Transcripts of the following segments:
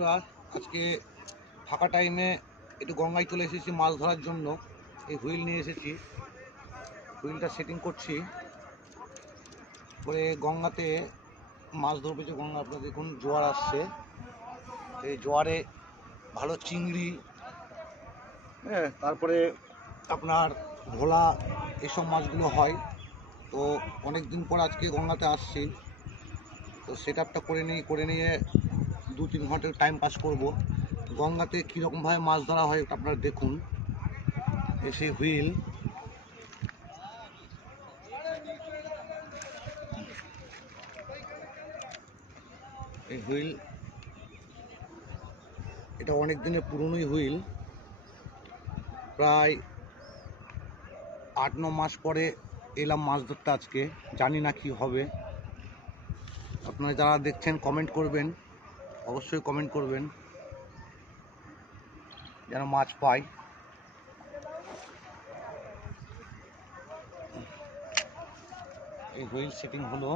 বন্ধুরা, আজকে ফাঁকা টাইমে একটু গঙ্গায় চলে এসেছি মাছ ধরার জন্য। এই হুইল নিয়ে এসেছি। হুইলটা সেটিং করছি। করে গঙ্গাতে মাছ ধরবে যে গঙ্গা আপনারা দেখুন, জোয়ার আসছে। এই জোয়ারে ভালো চিংড়ি হ্যাঁ তারপরে আপনার ভোলা, এসব মাছগুলো হয়। তো অনেক দিন পর আজকে গঙ্গাতে আসছি। তো সেট আপটা করে নিই, করে নিয়ে দু তিন ঘণ্টা টাইম পাস করব। গঙ্গাতে কীরকমভাবে মাছ ধরা হয় আপনারা দেখুন। এসে হুইল। এই হুইল। এটা অনেক দিনের পুরনোই হুইল। প্রায় আট ন মাস পরে এলাম মাছ ধরতে আজকে। জানি না কি হবে। আপনারা যারা দেখছেন কমেন্ট করবেন। অবশ্যই কমেন্ট করবেন। যেন মাছ পাই। এই হুইল সেটিং হলো।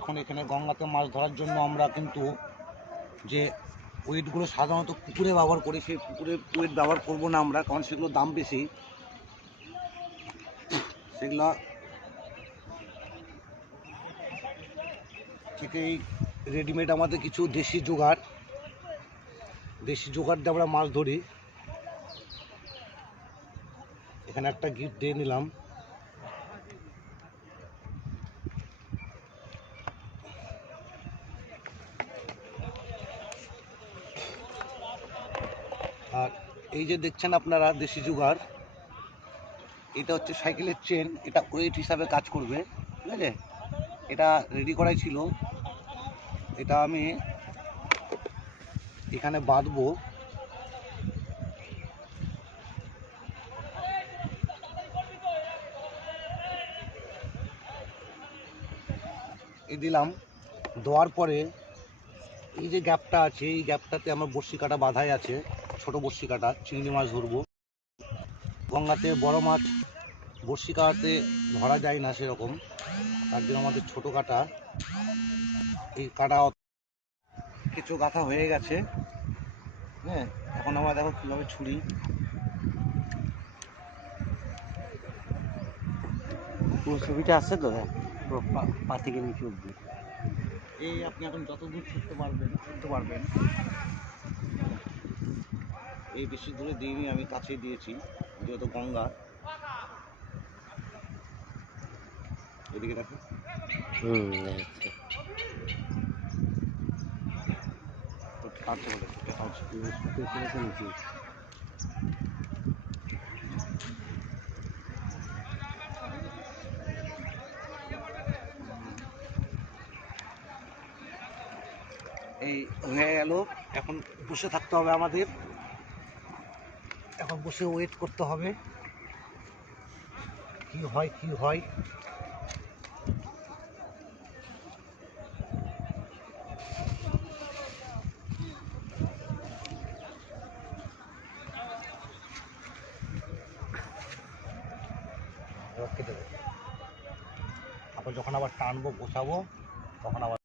এখন এখানে গঙ্গাতে মাছ ধরার জন্য আমরা কিন্তু যে ওয়েটগুলো সাধারণত পুকুরে ব্যবহার করি, সেই পুকুরে ওয়েট ব্যবহার করব না আমরা, কারণ সেগুলো দাম বেশি। সেগুলো থেকেই রেডিমেড আমাদের কিছু দেশি জোগাড়। দেশি জোগাড় দিয়ে আমরা মাছ ধরি। এখানে একটা গিফট দিয়ে নিলাম। আর এই যে দেখছেন আপনারা দেশি জোগাড়, এটা হচ্ছে সাইকেলের চেন এটা ওয়েট হিসাবে কাজ করবে, ঠিক আছে? এটা রেডি করাই ছিল। এটা আমি এখানে বাঁধবো। এই দিলাম। দেওয়ার পরে এই যে গ্যাপটা আছে, এই গ্যাপটাতে আমার বড়শি কাটা বাঁধাই আছে, ছোট বড়শি কাটা চিংড়ি মাছ ধরবো। গঙ্গাতে বড় মাছ বড়শি কাটাতে ধরা যায় না সেরকম। তার জন্য আমাদের ছোট কাটা এই কাটা কিছু গাঁথা হয়ে গেছে। হ্যাঁ এখন আমরা দেখো কীভাবে ছুরি। পুরো ছবিটা আছে তো? পুরো পা- থেকে নিচে অব্দি এই আপনি এখন যত দূর ছুটতে পারবেন ছুটতে পারবেন। এই বেশি দূরে দিইনি আমি কাছেই দিয়েছি যেহেতু গঙ্গা। এদিকে দেখো। হুম এই হয়ে গেল। এখন বসে থাকতে হবে আমাদের। এখন বসে ওয়েট করতে হবে। কি হয় কি হয়? কেটে দেবে। তারপর যখন আবার টানবো বসাবো তখন আবার